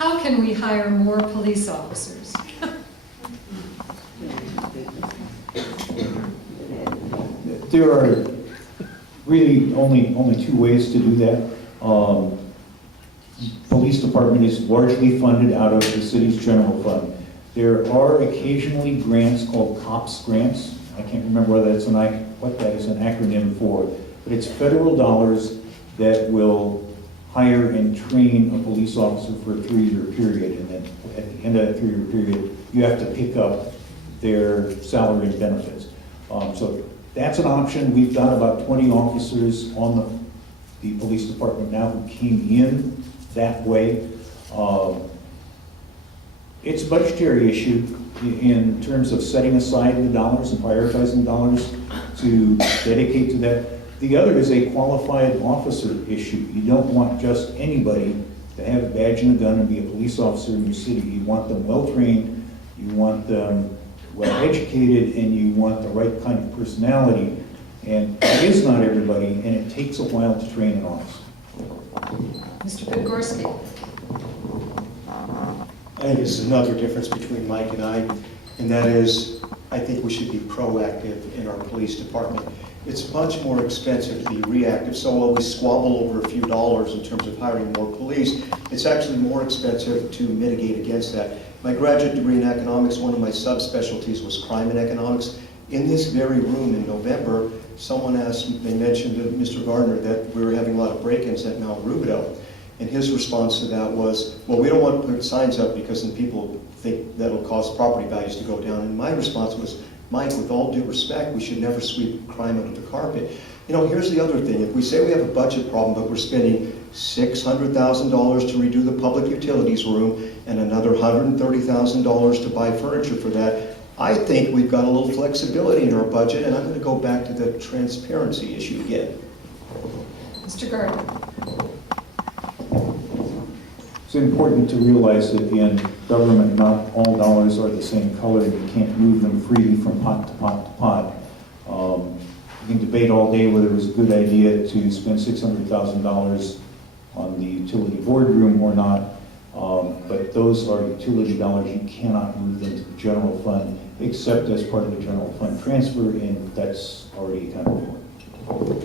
How can we hire more police officers? There are really only two ways to do that. Police department is largely funded out of the city's general fund. There are occasionally grants called COPS grants. I can't remember what that is an acronym for, but it's federal dollars that will hire and train a police officer for a 3-year period, and then at the end of that 3-year period, you have to pick up their salary and benefits. So that's an option. We've got about 20 officers on the police department now who came in that way. It's a budgetary issue in terms of setting aside the dollars and prioritizing dollars to dedicate to that. The other is a qualified officer issue. You don't want just anybody to have a badge and a gun and be a police officer in your city. You want them well-trained, you want them well-educated, and you want the right kind of personality. And it is not everybody, and it takes a while to train an officer. Mr. Podgorski. I think this is another difference between Mike and I, and that is, I think we should be proactive in our police department. It's much more expensive to be reactive, so while we squabble over a few dollars in terms of hiring more police, it's actually more expensive to mitigate against that. My graduate degree in economics, one of my subspecialties was crime and economics. In this very room in November, someone asked, they mentioned to Mr. Gardner that we were having a lot of break-ins at Mount Rubidoux. And his response to that was, well, we don't want to put signs up because then people think that'll cause property values to go down. And my response was, Mike, with all due respect, we should never sweep crime under the carpet. You know, here's the other thing. If we say we have a budget problem, but we're spending $600,000 to redo the public utilities room and another $130,000 to buy furniture for that, I think we've got a little flexibility in our budget, and I'm going to go back to the transparency issue again. Mr. Gardner. It's important to realize that in government, not all dollars are the same color. You can't move them freely from pot to pot to pot. You can debate all day whether it was a good idea to spend $600,000 on the utility boardroom or not, but those are utility dollars. You cannot move them to the general fund except as part of the general fund transfer, and that's already accounted for.